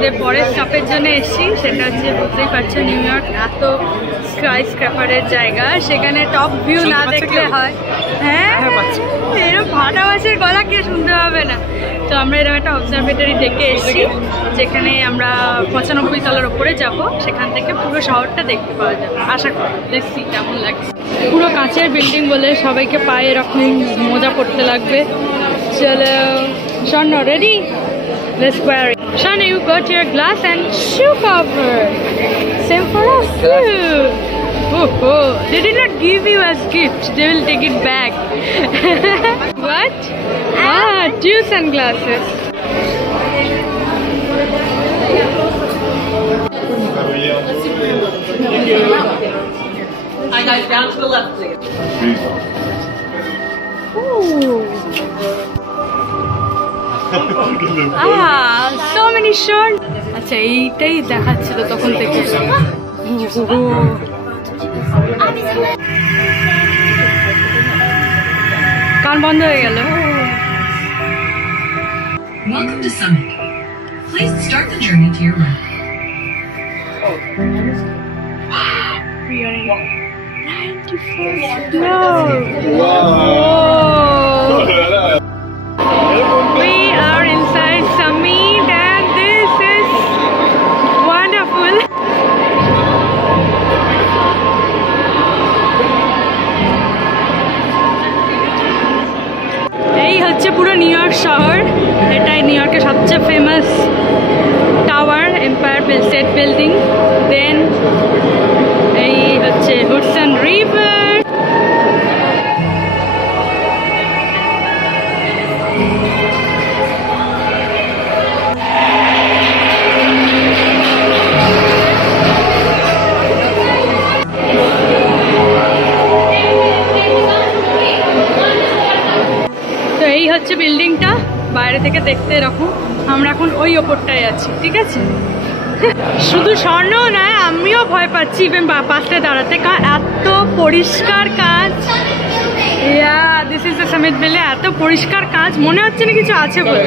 আমাদের পরের স্টপের জন্য এসেছি, সেটা হচ্ছে বুঝতেই পারছো নিউ ইয়র্ক এত স্কাই স্ক্র্যাপারের জায়গা, সেখানে টপ ভিউ না দেখলে হয়। হ্যাঁ এরকম ফাটা বাসের গলা কে শুনতে হবে না। তো আমরা এরকম একটা অবজারভেটরি দেখে এসেছি, যেখানে আমরা 95 তলার ওপরে যাব, সেখান থেকে পুরো শহরটা দেখতে পাওয়া যাবে। আশা করি দেখছি কেমন লাগে। পুরো কাঁচের বিল্ডিং বলে সবাইকে পায়ে এরকম মোজা পড়তে লাগবে। চলো স্বর্ণ, ready? Let's wear it. Shana, you got your glass and shoe cover. Same for us too. Oh, they did not give you as gift. They will take it back. What? Two sunglasses. Hi guys, down to the left please. Ooh. So many shorts. আচ্ছা এইটাই দেখাচ্ছিল তখন থেকে। কান বন্ধ হয়ে গেল। Welcome to Summit. Please start the journey to your right. We are in 94th floor. Wow. We are inside Summit and this is wonderful. এই হচ্ছে পুরো নিউ ইয়র্ক শহর। এটাই নিউ ইয়র্কের সবচেয়ে famous tower, Empire State Building. Then এই হচ্ছে হুডসন রিভার। তো এই হচ্ছে বিল্ডিংটা, বাইরে থেকে দেখতে এরকম। আমরা এখন ওই ওপরটায় আছি, ঠিক আছে? শুধু স্বর্ণ নয়, আমিও ভয় পাচ্ছি ইভেন পাশে দাঁড়াতে, কারণ এত পরিষ্কার কাজ। This is the summit building. এত পরিষ্কার কাজ, মনে হচ্ছে না কিছু আছে বলে।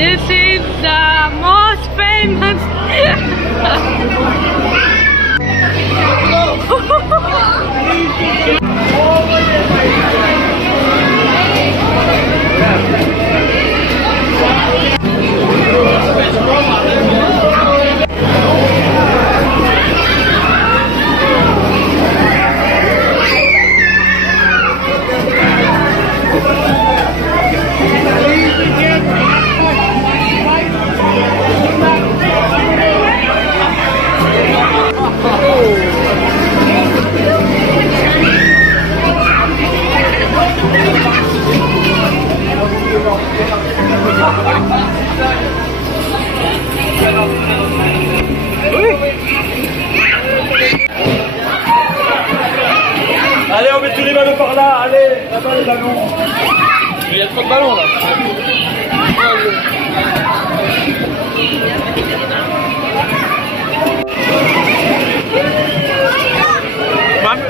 This is the most famous. Allez, on met tous les ballons par là, allez, là-bas les ballons. Il y a trop de ballons là. Come.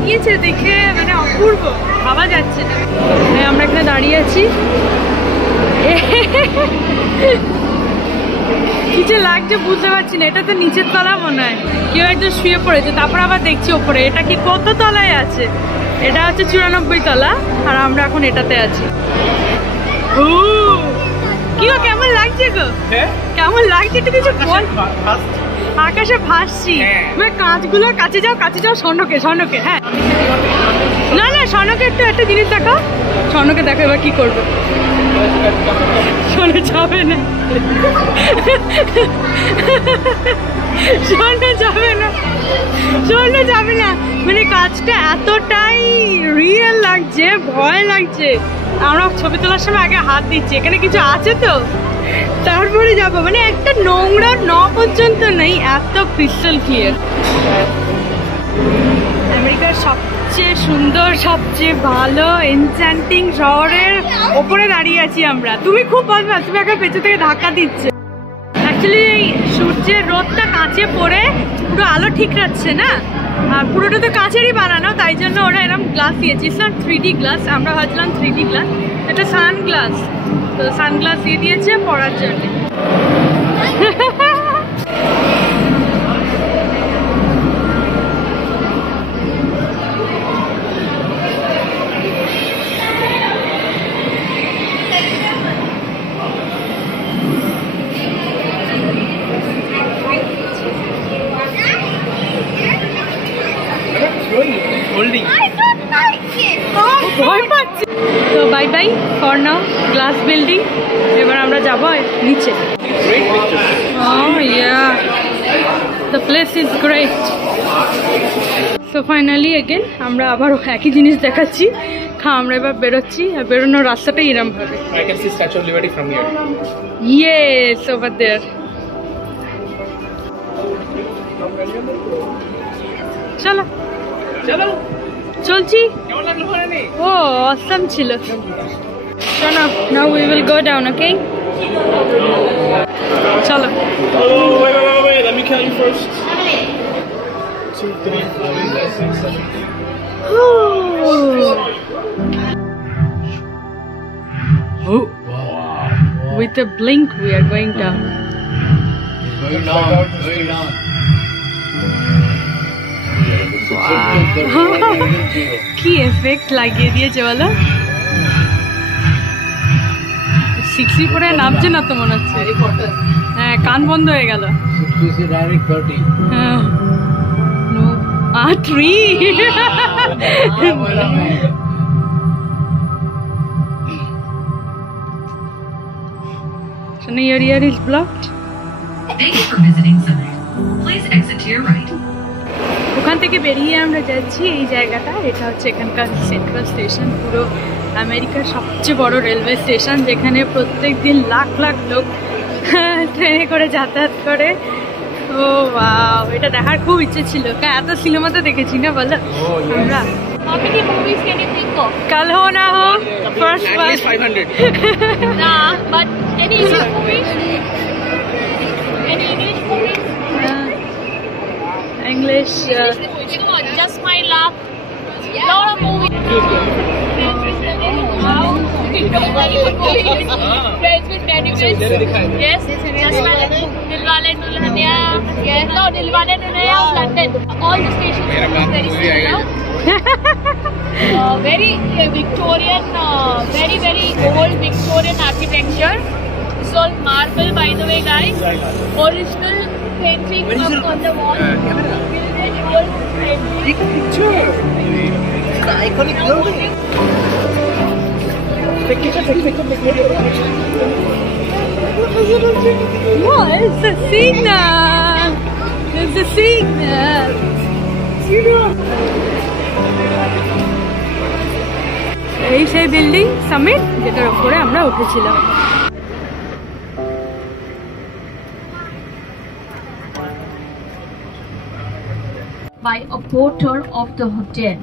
বানিয়েছে দেখে মানে অপূর্ব, ভাবা যাচ্ছে না। আমরা এখানে দাঁড়িয়ে আছি, কি যে লাগছে বুঝতে পারছি না। এটা তো নিচের তলা মনে হয়, কেউ একজন শুয়ে পড়েছে। তারপর আবার দেখছি ওপরে, এটা কি কত তলায় আছে? এটা হচ্ছে 94 তলা, আর আমরা এখন এটাতে আছি। কি গো, কেমন লাগছে গো? কেমন লাগছে একটু কিছু বল। আকাশে ভাসছি, কাঁচগুলোর কাছে যাও, কাছে যাও। স্বর্ণকে, স্বর্ণকে, হ্যাঁ না না, স্বর্ণকে একটু একটা জিনিস দেখো, স্বর্ণকে দেখো এবার কি করবে। স্বর্ণ যাবে না, স্বর্ণ যাবে না, স্বর্ণ যাবে না। মানে কাজটা এতটাই রিয়েল লাগছে, ভয় লাগছে। আমরা ছবি তোলার সময় আগে হাত দিচ্ছি, এখানে কিছু আছে তো তারপরে যাবো। মানে একটা নোংরা পর্যন্ত নেই, এত ক্রিস্টাল ক্লিয়ার। আমেরিকার সবচেয়ে সুন্দর, সবচেয়ে ভালো এনচ্যান্টিং শহরের ওপরে দাঁড়িয়ে আছি আমরা। তুমি খুব বলবা, তুমি এখন পেছন থেকে ধাক্কা দিচ্ছে। অ্যাকচুয়ালি এই সূর্যের রোদটা কাঁচে পড়ে পুরো আলো ঠিক রাখছে না, আর পুরোটা তো কাঁচেরই বানানো, তাই জন্য ওরা এরকম গ্লাস দিয়েছে। 3D গ্লাস, আমরা ভাবছিলাম 3D গ্লাস, এটা সানগ্লাস। তো সানগ্লাস দিয়ে দিয়েছে পড়ার জন্য। তো bye bye for now glass building. এবার আমরা যাবো নিচে। The place is great. So finally again আমরা আবার একই জিনিস দেখাচ্ছি। আমরা এবার বেরোচ্ছি, আর বেরোনোর রাস্তাটাই এরম ভাবে। Yes, over there. চলো চলো, চলছি। ও অসাম ছিল। চলো, now we will go down, okay? চলো। Wait, let me count you first. 2, 3, 4, 5, 6, 7. Oh. With a blink we are going down. Going down. কি এফেক্ট লাগিয়ে দিয়েছে বলো। 60 পরে নামছে না তো মনে হচ্ছে। হ্যাঁ, কান বন্ধ হয়ে গেল। 3 So your ear is blocked. Thank you for visiting Summit. Please exit to your right. ওখান থেকে বেরিয়ে আমরা যাচ্ছি এই জায়গাটা। এটা হচ্ছে এখানকার সেন্ট্রাল স্টেশন, পুরো আমেরিকার সবচেয়ে বড় রেলওয়ে স্টেশন, যেখানে প্রত্যেক দিন লাখ লাখ লোক ট্রেনে করে যাতায়াত করে। ও ওয়াও, এটা দেখার খুব ইচ্ছে ছিল। এত সিনেমাতে দেখেছি না বলো আমরা। How many movies can you think of? কাল হো না হো, first At least 500. Nah, but any English movies? Any English movies? English. Come on, Just My Luck. Lot of movies. Wow. Very good movies. Friends with Benefits. Yes, Just My Luck. Dilwale Dulhania. Yes, no, Dilwale Dulhania of London. All the stations are very similar. Very Victorian, very old Victorian architecture. It's all marble, by the way, guys. Original painting up on the wall. Take a picture. The iconic building. Take a picture. What is the signal? There's a signal. এই সেই building summit, যেটার উপরে আমরা উঠেছিলাম। By a porter of the hotel.